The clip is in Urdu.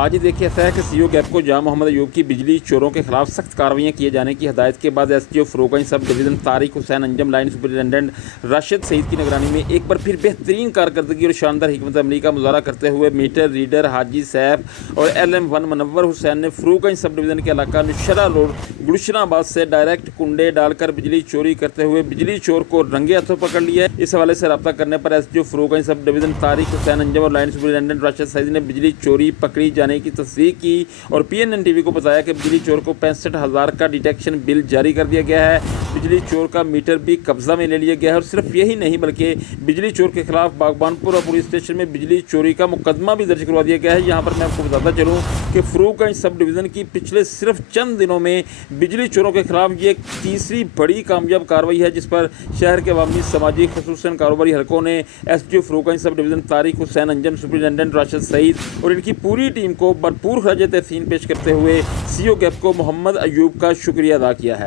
آج یہ دیکھیں ایسا ہے کہ سی او گیپ کو جہاں محمد ایوب کی بجلی چوروں کے خلاف سخت کارروائیاں کیے جانے کی ہدایت کے بعد ایس ڈی او فروغ سب ڈویژن طارق حسین انجم لائن سپرنٹینڈنٹ راشد سعید کی نگرانی میں ایک بار پھر بہترین کارکردگی اور شاندار حکمت عملی کا مظاہرہ کرتے ہوئے میٹر ریڈر حاجی سیف اور LM1 منور حسین نے فروغ سب ڈویژن کے علاقہ نشرہ روڈ گلشن آباد سے ڈائریکٹ کنڈے ڈال کر بجلی چوری کرتے ہوئے بجلی چور کو رنگے ہاتھوں پکڑ لیا ہے۔ اس حوالے سے رابطہ کرنے پر ایس ڈی او فروغ سب ڈویژن طارق حسین انجم اور لائن سپرنٹینڈنٹ راشد سعید نے بجلی چوری پکڑی جانے کی تصدیق کی اور PNN TV کو بتایا کہ بجلی چور کو 65,000 کا ڈیٹیکشن بل جاری کر دیا گیا ہے۔ بجلی چور کا میٹر بھی قبضہ میں لے لیا گیا ہے اور صرف یہی نہیں بلکہ بجلی چور کے خلاف باغبان پورہ پولیس اسٹیشن میں بجلی چوری کا مقدمہ بھی درج کروا دیا گیا ہے۔ یہاں پر میں آپ کو بتاتا چلوں کہ فروغ سب ڈویژن کی پچھلے صرف چند دنوں میں بجلی چوروں کے خلاف یہ تیسری بڑی کامیاب کارروائی ہے جس پر شہر کے عوامی سماجی خصوصاً کاروباری حلقوں نے ایس ڈی او فروغ سب ڈویژن طارق حسین انجم سپرنٹینڈنٹ راشد سعید اور ان کی پوری ٹیم کو بھرپور خراج تحسین پیش کرتے ہوئے سی او گیپ کو محمد ایوب کا شکریہ ادا کیا ہے۔